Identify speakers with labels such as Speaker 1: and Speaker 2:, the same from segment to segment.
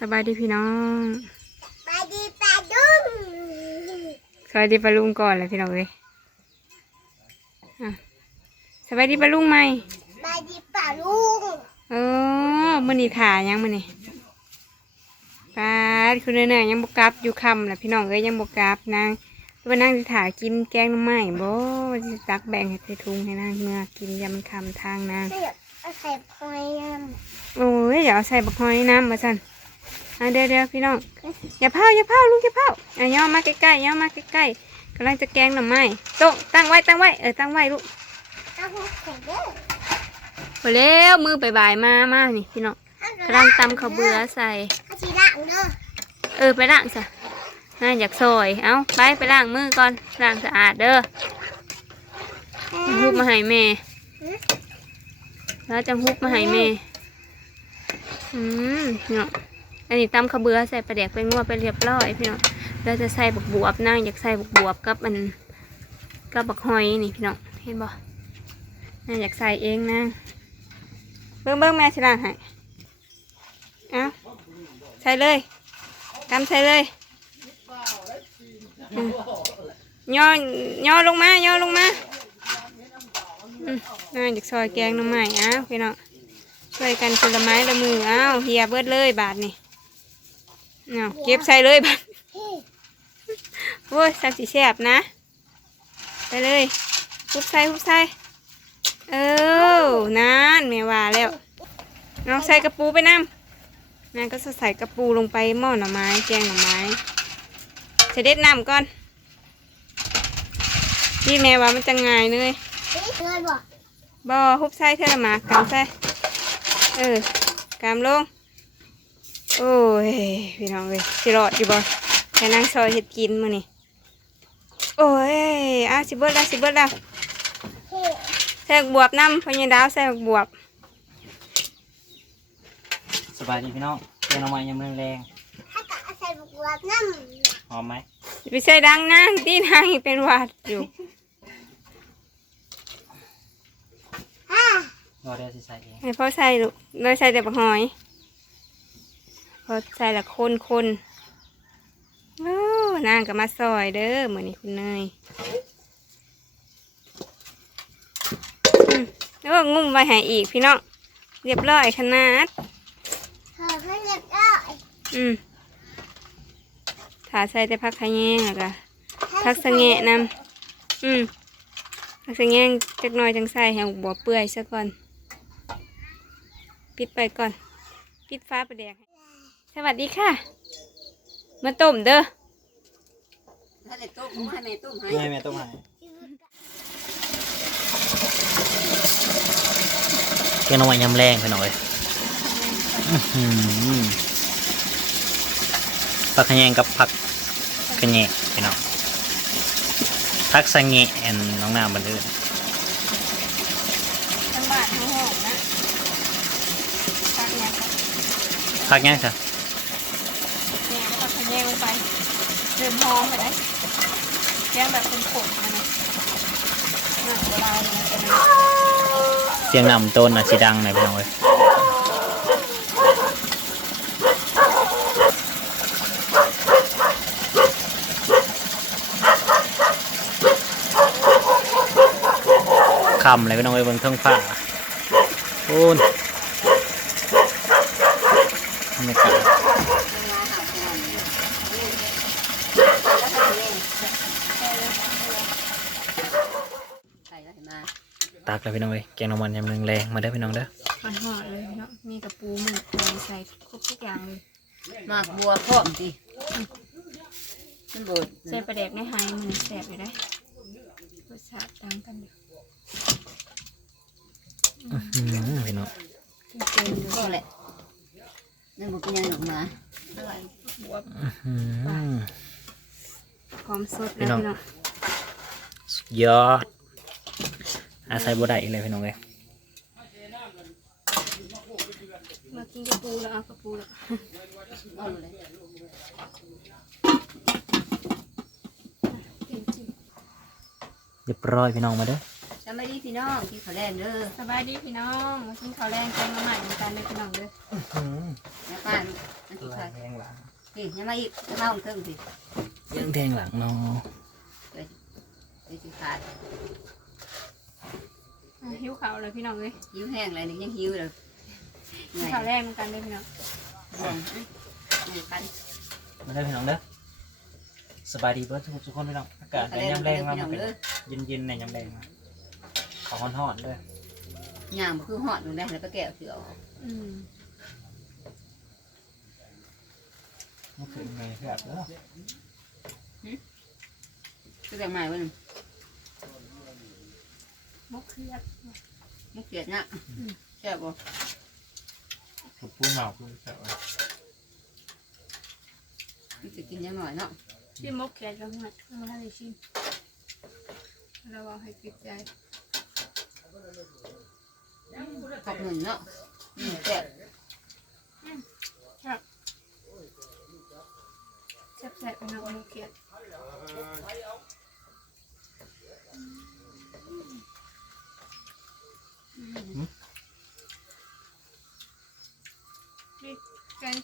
Speaker 1: สบายดีพี่น้อง
Speaker 2: ไปดีปลาดุ้ง
Speaker 1: สวัสดีปลาลุงก่อนเลยพี่น้องเอ้ยอะสบายดีปลาลุงไหม
Speaker 2: ไปดีปลาลุง
Speaker 1: เออมันนี่ถ่ายังมันนี่ปลาคุณเนยๆยังบกลับอยู่คำแหละพี่น้องเอ้ยยังบกลับนางว่านั่งที่ถ่ากินแกงหน้ำไม้บ่สิตักแบ่งให้ใส่ถุงให้นางเมื่อกินยำคำทางนาง
Speaker 2: เดี๋ยวเอาใส่พลอยน้
Speaker 1: โอ้ยเดี๋ยวเอาใส่บักฮอยน้ำมาสั่น อะเดี๋ยวเดี๋ยวพี่น้องอย่าเผาอย่าเผาลูกอย่าเผาอะย่อมาใกล้ๆย่อมาใกล้ๆกำลังจะแกงหน่อไม้โต๊ะตั้งไว้ตั้งไว้เออตั้งไว้ลูกำ
Speaker 2: เอาหัวใส่เด้อ
Speaker 1: พอแล้วมือบ่ายๆมามานี่พี่น้องกำลังตำข้าวเบื่อใส่
Speaker 2: เอาสีล่างเด้อ
Speaker 1: เออไปล้างซะน่าอยากซอยเอ้าไปไปล้างมือก่อนล้างสะอาดเด้อจังฮุบมาให้แม่แล้วจังฮุบมาให้แม่อืมพี่น้อง อันนี้ตำข้าวเบือใส่ปลาแดกไปงัวไปเรียบร้อยพี่น้องเราจะใส่บักบวบนางอยากใส่บักบวบกับอันกับบักหอยนี่พี่น้องเห็นบ่นางอยากใส่เองนะเบิ้งเบิ้งแม่สิลางให้เอ้าใส่เลยตำใส่เลยย่อย่อลงมาย่อลงมาอืมนางอยากซอยแกงน้ำใหม่อ้าพี่น้องช่วยกันคนลไม้ละมืออ้าวเฮียเบิดเลยบาทนี่ อ้าวเก็บใส่เลยบาทโอ้ยสักสีแสบนะไปเลยฮุบใส่ฮุบใส่เออนานแม่ว่าแล้วเอาใส่กระปูไปน้ำนางก็จะใส่กระปูลงไปหม้อหน่อไม้แกงหน่อไม้เสด็จน้ำก่อนพี่แม่ว่ามันจะง่ายเลย
Speaker 2: นี่เคยบอก
Speaker 1: บ่ฮุบใส่เท่าละหมากกำใส่เออกามลง โอ้ยพี่น้องเอ้ยสิรอดอยู่บ่แค่นั่งซอยเห็ดกินมื้อนี่โอ้ยอะสิเบิดแล้วสิเบิดแล้ว
Speaker 2: เฮ้
Speaker 1: ใส่บักบวบน้ำพญาดาวใส่บักบวบ
Speaker 3: สบายดีพี่น้องเรียนออกมายังเมืองแรง
Speaker 2: ถ้ากะเอาใส่บุกวาดน้
Speaker 3: หอมไหม
Speaker 1: ไปใส่ดังนะที่นางเป็นหวัดอยู่ำ
Speaker 2: ฮ่าร
Speaker 3: อเดี๋ยวสิใส่เอง
Speaker 1: ให้พ่อใส่ลูกเลยใส่แต่บักหอย พอใส่ละคนคนโอ้นางก็มาซอยเด้อมื้อนี้คุณเนยอืมแล้วก็งุ้มไว้ให้อีกพี่น้องเรียบร้อยขนาด
Speaker 2: เธอให้เรียบร้อย
Speaker 1: อืมถาใส่แต่พักขะแยงอะกะพักสะแงะนำอืมพักสะแงะจักหน่อยจังใส่ให้บัวเปื่อยซะก่อน ปิดไปก่อน ปิดฟ้าประแดกให้ สวัสดีค่ะ มาต้มเด้อ
Speaker 4: ถ้าเด็กต้มผมให้แม่ต้มให้
Speaker 3: แม่แม่ต้มให้เรียนออกมายังแรงพี่น้องเลยอื้อหือผักขะแยงกับผักขะแยงพี่น้องผักสะแงะแอนน้องน้ำบันอื่น
Speaker 1: ทั้งบาททั้งหอมนะพักเนี่ยค่ะ
Speaker 3: ผักยังค่ะ
Speaker 1: เนี่ย ก็พักขะแยงลไปเริ่มหอมไปได้แกงแบบขมๆนะเนี่ยหนักลาเลยนะ
Speaker 3: เสียงนำต้นอะสีดังหน่อยพี่น้องเลยคำเลยพี่น้องเลยเบิ่งเท้งฟ้าโอ้นบรรยากาศ
Speaker 4: ใส่แล้วเห็นไหม
Speaker 3: ตักเลยพี่น้องเลยแกงน้ำมันยำหนึ่งแรงมาได้อพี่น้องเด้อ
Speaker 1: มันหอดเลยเนาะมีกระปูหมึกแกงใส่ครบทุกอย่างเลย
Speaker 4: หมากบัวพร้อมสิมันบด
Speaker 1: ใส่ปลาแดกในไฮมันแสบอยู่ได้รสชาติต่างกันอยู่
Speaker 3: อื้อหือพี่น้อง
Speaker 1: เต็มๆอยู่
Speaker 4: นี่แหละนั่นบุกยังหนุกมา
Speaker 3: อื้อหือ
Speaker 1: พร้อมสดแล้วพี่น้อง
Speaker 3: สุดยอด อาศัยบ่ได้อีกเลยพี่น้องเลย
Speaker 1: มากินกระปูแล้วเอากระปูแล้ว
Speaker 4: เอาเลย
Speaker 3: เรียบร้อยพี่น้องมาเด้อ
Speaker 4: ทำไมดีดีพี่น้องกินข้าวแรงเด้อ
Speaker 5: สบายดีพี่น้องมากินข้าวแรงแกงมาใหม่เหมือนกันเลยพี่น้องเด้อ
Speaker 4: แม่ป้ามันสิขาด
Speaker 3: แทงหลัง
Speaker 4: นี่ยังมาอีกยังมาเอาเครื่องสิ
Speaker 3: ยังแทงหลังเนาะ
Speaker 4: เลยสิขาด
Speaker 5: อะ หิวข้าวเลยพี่น้องเลย
Speaker 4: หิวแห้งเลยนี่ยังหิวเลย
Speaker 5: กินข้าวแรงเหมือนกันเลยพี่น้อง
Speaker 4: ห่วงนี่กัน
Speaker 3: มาได้พี่น้องเด้อสบายดีเบิร์ดทุกทุกคนพี่น้องอากาศในยามแรงมา
Speaker 4: พี่น้
Speaker 3: มั
Speaker 4: อนง
Speaker 3: เป็น
Speaker 4: เด้อ
Speaker 3: เย็นๆในยามแรงมาขอห่อนๆด้วย
Speaker 4: ย่างบ่คือหอดลงได้แล้วก็แกะเสือออก
Speaker 5: อืม
Speaker 3: เมื่อคืนไงแบบเด้อ
Speaker 4: คือแต่ใหม่วันนึง
Speaker 5: มกเครียด
Speaker 4: มุกเกลียดนะแซ่บบ่
Speaker 3: ถูกปูนเหมาปูนแบบ
Speaker 4: มันสิกินยังหน่อยเนาะ
Speaker 5: ชิมมกเครียดแล้วหัดมาให้ชิมเราเอาให้ติดใจ
Speaker 4: ขอบหนึ่งเนาะอืมแซ่บ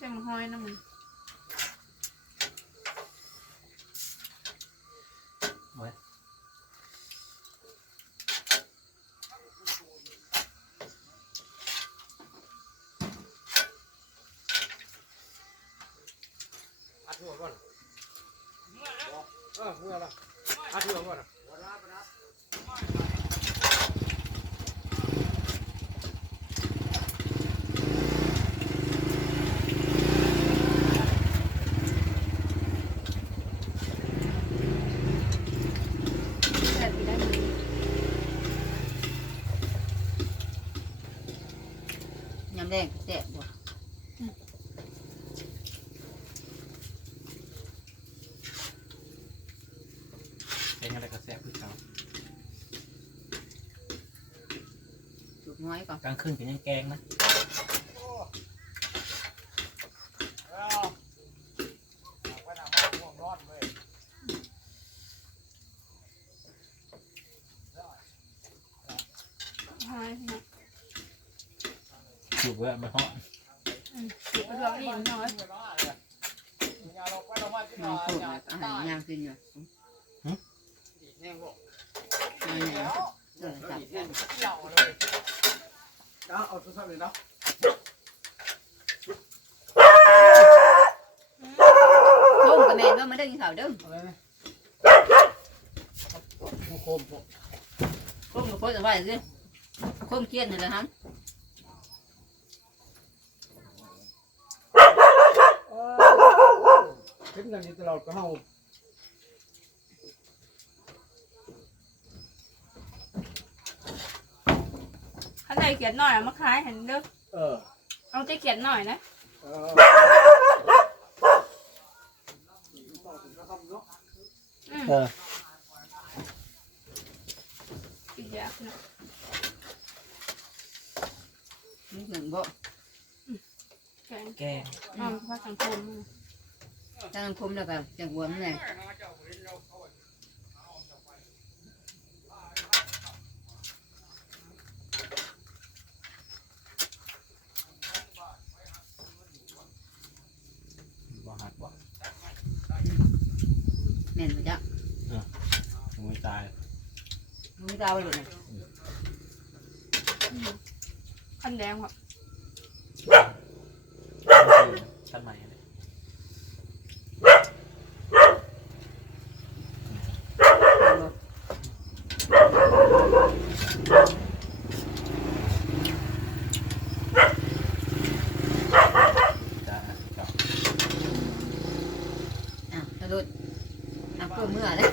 Speaker 5: แกงใส่หมูหอยน้ำมัน
Speaker 6: อัดหัวก่อนเออหัวละอัดหัวก่อน
Speaker 4: แซ่บอีได้เลยยำแดงแซ่บบ่
Speaker 3: เป็นอะไรก็แซ่บคือเขา
Speaker 4: ถูกน้อยก่อน
Speaker 3: กลางคืนก็ยังแกงนะ
Speaker 5: หอยพี่น้อง
Speaker 3: อยู่เว้ยมันห่อน
Speaker 5: ติดไปดวงนี่มันน้อย
Speaker 4: น้องพูดนะอาหารย่างกินอยู่น้อยๆเอ อจับ
Speaker 6: เอาโทรศัพท์เลยเนาะ
Speaker 4: โค้งกับแม่ก็มาเด้อกินข้าวเด้อ
Speaker 6: อะไรนะโคมโคม
Speaker 4: โค้งกับโค้งกับไว้สิโค้งเกี้ยนนี่แหละครับ
Speaker 6: เห็นกันนี้ตลอดก็เฮา
Speaker 5: ข้างใน เขียนหน่อยเอามาขายเห็นเด้อ
Speaker 6: เออ
Speaker 5: เอาใจเขียนหน่อยนะ
Speaker 6: เออ
Speaker 3: เออ
Speaker 5: กินยากนะ
Speaker 4: นี่เหมือนบ่
Speaker 5: แกง
Speaker 3: แกง
Speaker 5: อ้อมพระสังคม
Speaker 4: ถ้าน้ำคมแล้วก็จะบวมเลย
Speaker 3: บ่หักบ่
Speaker 4: แม่นบ่จ๊ะ
Speaker 3: มือตาย
Speaker 4: มึงจะเอาไปเลย
Speaker 5: ขันแดงแบบ
Speaker 3: ชั้นใหม่เลยจ้าเก่า
Speaker 4: อะกระโดด อะเพิ่มเมื่อเลย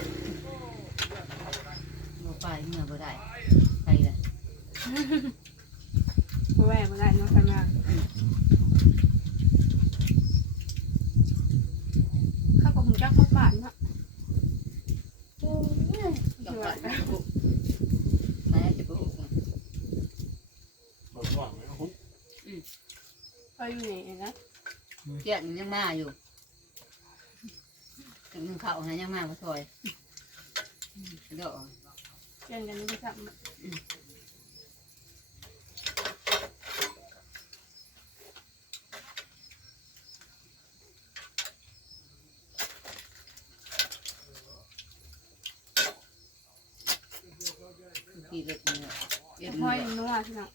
Speaker 4: บ่ไปเมื่อบ่ได้ไปเลย
Speaker 5: แหวกมาได้เน้องทำงานข้าวกับหมูจักมากบาทเนาะ
Speaker 4: จังหวัดไปปุ๊บไปจะปุ๊บ
Speaker 3: บ่ห่วงเลยหุ้
Speaker 5: ไปอยู่ไหนนะ
Speaker 4: เกี้ยนยังมาอยู่ ถึงเขาหายังมาบ่ถอยเด้อ
Speaker 5: เปลี่ยนกันไม่ได้ท
Speaker 4: กี่เล็กเนี่ยเย็นำ
Speaker 5: ห้อยนัวพี่น้อง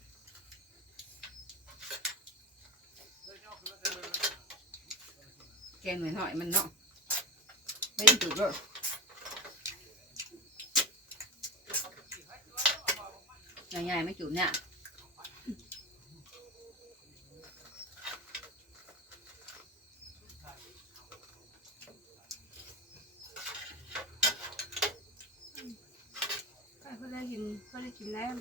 Speaker 4: แกงหน่อยหน่อยมันเนาะ ไม่ได้จุดเลยง่ายๆไม่จุดเนี่ย
Speaker 5: เพื่อได้กินเพื่อได้กินแล้ว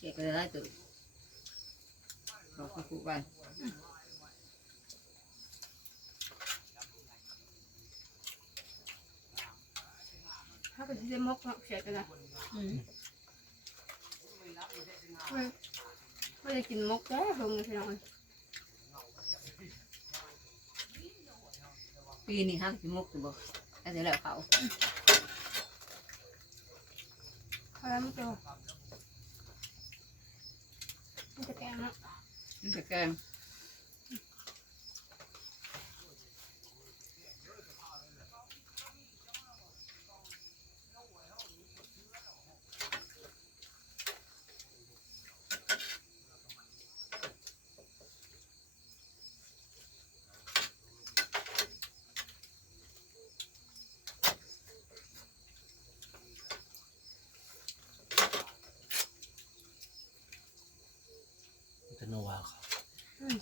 Speaker 4: เกะก็จะ ได้ตื่นบอกคุณครูไป
Speaker 5: ถ้าเป็นที่ได้มกเนาะเสียกันละ
Speaker 4: อืม
Speaker 5: เฮ้ยไม่ได้กินมกแล้วลงเลยพี่น้อง
Speaker 4: ปีนี้ห้ามกินมุกตัวบอกไอ้เดี๋ยวแล้วเขา
Speaker 5: เขาแล้วมันจะ มันจะแกงเนาะ
Speaker 4: มันจะแกง
Speaker 3: นัวเขา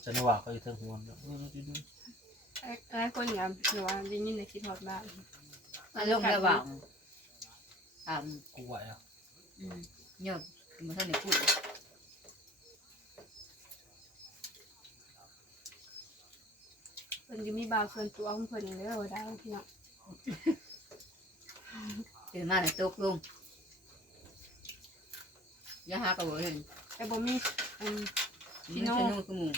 Speaker 3: จะนัวเขาอยู่เทิงหัวเนาะเออดูดู
Speaker 5: ไอ้ไอ้คนอย่างหรือว่าได้ยินในคิดฮอดบ้าน
Speaker 4: มาลงระหว่างอ่า
Speaker 3: กูไหวอะ
Speaker 4: อืมเงียบมาท่านไหนพูด
Speaker 5: เพิ่นจะมีบ่าวส่วนตัวของเพิ่นเด้อว่าได้พี่น้อง
Speaker 4: ตื่นมาในตกลงอย่าหากระเวยเห็น
Speaker 5: แต่บ่มีอื ม
Speaker 4: นี่ชนูคือหมู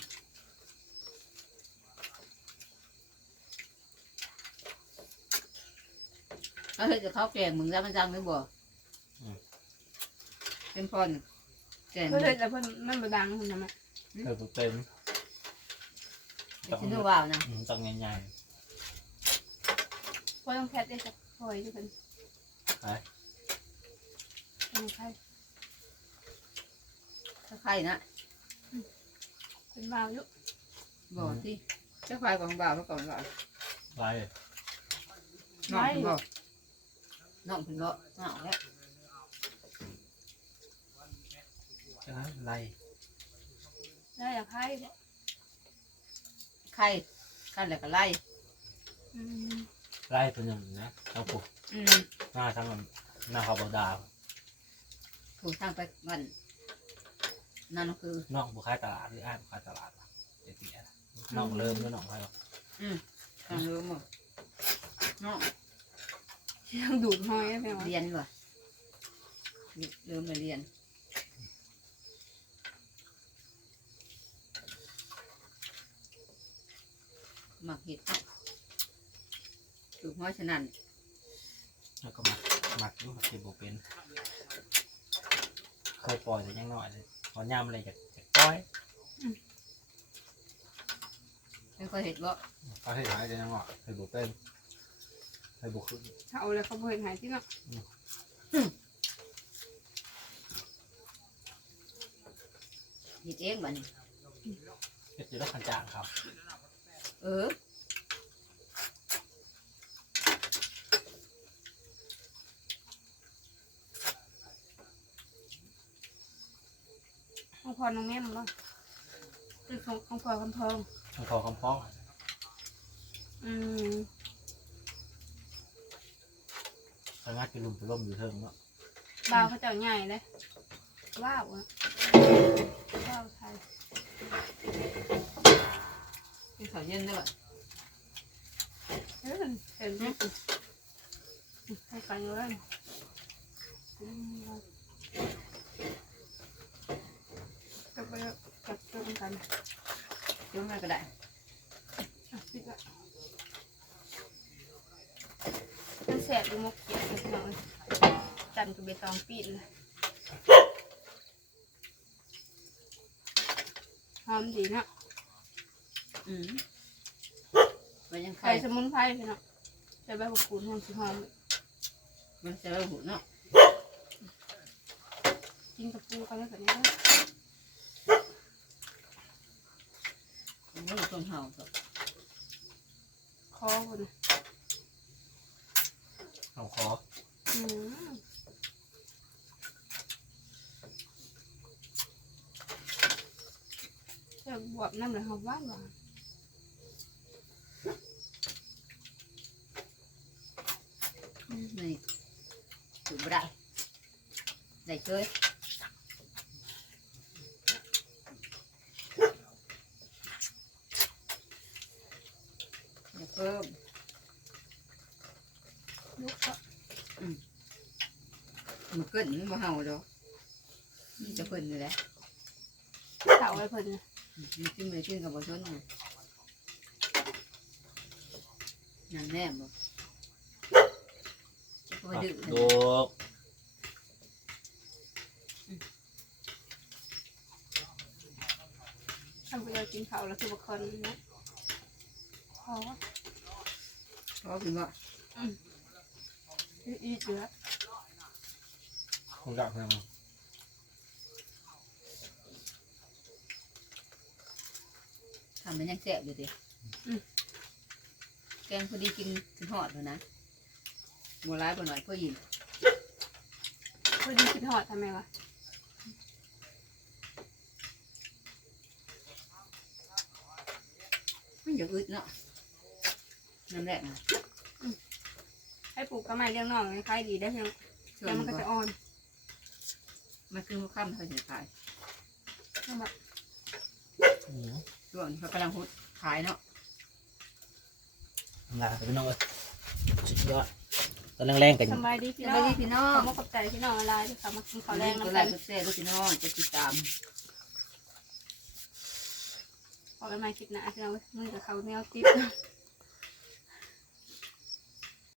Speaker 4: เอาเฮ้ยจะเข้าแกงมึงแล้วมันจังหรือบ่เป็นพอนแกง
Speaker 5: เพิ่นเลยแต่เพิ่นมันบ่ดังเพิ่นน่ะแม่
Speaker 3: เธอเต็ม
Speaker 4: เป็นชนูว่าวนะ
Speaker 3: อืมต้องใหญ่
Speaker 5: เพราะต้องแคทได้สักซอยด้วยกัน
Speaker 3: ๆไป
Speaker 5: อืมใช่
Speaker 4: ถ้าใครนะ
Speaker 5: เป็นบ่าวอยู่
Speaker 4: บ่ที่เจ้าควายของบ่าวเขาก่อนบ่าว
Speaker 3: ไป
Speaker 4: น้องเป็นบ่น้องเป็นบ่น้องแล้ว
Speaker 3: จะให้ไล่
Speaker 5: ได้อยากให้บ่
Speaker 4: ใครกันแล้วก็ไล่
Speaker 5: อืม
Speaker 3: ไล่ตัวหนึ่งนะเอาผูก
Speaker 4: อืม
Speaker 3: หน้าทั้งมันหน้าเขาบดาว
Speaker 4: ถูกทางไปมัน นั่นก็คือ
Speaker 3: น้องบุคายตลาดหรืออ้ายบุคายตลาดวะเจ๊เตี้ยนะน้องเริ่มด้วยน้องไปหรอก
Speaker 4: ทางเรือหมดน้อง
Speaker 5: ยังดูดห้อยไปว่า
Speaker 4: เรียนว่ะเริ่มมาเรียนหมักเห็ดถูกห้อยฉะนั้น
Speaker 3: แล้วก็หมักหมักอยุ่งกับเจโบเป็นเคยปล่อยแต่ยังน้อยเลย พอย่ำอะไรจากจากปล่อย
Speaker 4: ไม่ค่อยเห็ดบ่
Speaker 3: เขาให้หายแต่ยังน้อยเคยโบเป็นเคยโบขึ้น
Speaker 5: เอาเลยเขาบ่เห็นหายที่เนาะ
Speaker 4: เห็ดเองบ่นี่
Speaker 3: เก็บอยู่แล้วขันจางครับ
Speaker 4: เออ
Speaker 5: องพ่อน้องแม่มบ่คือของของพ่อคำทอง
Speaker 3: มันพอคำพ้อง
Speaker 5: อืม
Speaker 3: สามารถกินลุมไปล่มอยู่เทิงเนาะ
Speaker 5: บ่าวเขาเจ้าใหญ่เลยว้าวอะว้าวไทย
Speaker 4: กินข้าวเย็นด้วย
Speaker 5: เออเห็นไหมให้กันเลยอืมจะไป กัน
Speaker 4: เดี๋ยวมาก็ได้
Speaker 5: อะปิดไว้มันแสบอยู่มกเขียดพี่น้องเอ้ยจันกับเบตองปีนเลยหอมดีเนาะ
Speaker 4: อืมมันยัง
Speaker 5: ใส่
Speaker 4: ไข่
Speaker 5: สมุนไพรพี่น้องใส่ใบมะกรูดหอมสิหอม
Speaker 4: มันจะเอาหูเนาะ
Speaker 5: กินกับปูกันเลยแบบนี้เด้อ
Speaker 4: มันก็ต้นเห่าก็
Speaker 5: คอคน
Speaker 3: เอาคอ
Speaker 5: อืมจะบวบน้ำเลยหอมหวานหวาน
Speaker 4: นี่ถือบ่ได้ได้เคยอย่าเพิ่ม
Speaker 5: ลูกก็
Speaker 4: มันเกินมันบ่เห่าดอกมันจะเพิ่นอยู่แหล้ว
Speaker 5: เต่าไว้เพิ่นน่ะ
Speaker 4: มันขึ้นเลยขึ้นกับบ่ชนน่ะนั่นแน่บ่บ่ดื้อ
Speaker 3: โดก
Speaker 5: ทำไปเรากินข้าวแล้วคือบุคคลนะพอ
Speaker 4: เพ ราะคือว่า
Speaker 5: อีอีเจือ
Speaker 7: ผมอยากท
Speaker 4: ทำมันยังแซ่บอยู่ดิแกงพอดีกินถึงหอดแล้วนะบัวร้ายบัวหน่อยก็ยิน
Speaker 5: พอดีคิดหอดทำไมวะ
Speaker 4: มันอย่างอึดเนาะ น้ำแรกนะ
Speaker 5: ให้ปลูกกระไม้เลี้ยงน้องให้คล้ายดีได้เพียง
Speaker 4: ช่ว
Speaker 5: แล้
Speaker 4: ยว
Speaker 5: มั
Speaker 4: มันน
Speaker 5: ก็
Speaker 4: ก็
Speaker 5: จะอ่อน
Speaker 4: มันคือข้ามเขาจะขาย
Speaker 5: เอาแบบ
Speaker 4: ช่วงเขากำลังหุดขายเนาะ
Speaker 3: ลาไปพี่น้องเอ้ยสุดยอดตอนแรงๆกัน
Speaker 5: สบายดีพี่
Speaker 4: ส
Speaker 5: น้
Speaker 4: วั
Speaker 5: อ
Speaker 4: ส
Speaker 5: ง
Speaker 4: ดีพี่น้อ
Speaker 5: ของมาขอบใจพี่น้องอะไรที่เขามากินข้าวแรง
Speaker 4: ตัว
Speaker 5: น้ำ
Speaker 4: แร
Speaker 5: กั
Speaker 4: ก
Speaker 5: น
Speaker 4: ตัวแซ่ลูกพี่น้องจะติดตาม
Speaker 5: ขอกันใหม่คลิปหน้าพี่น้องเว้ยมือกับเขาแนวติด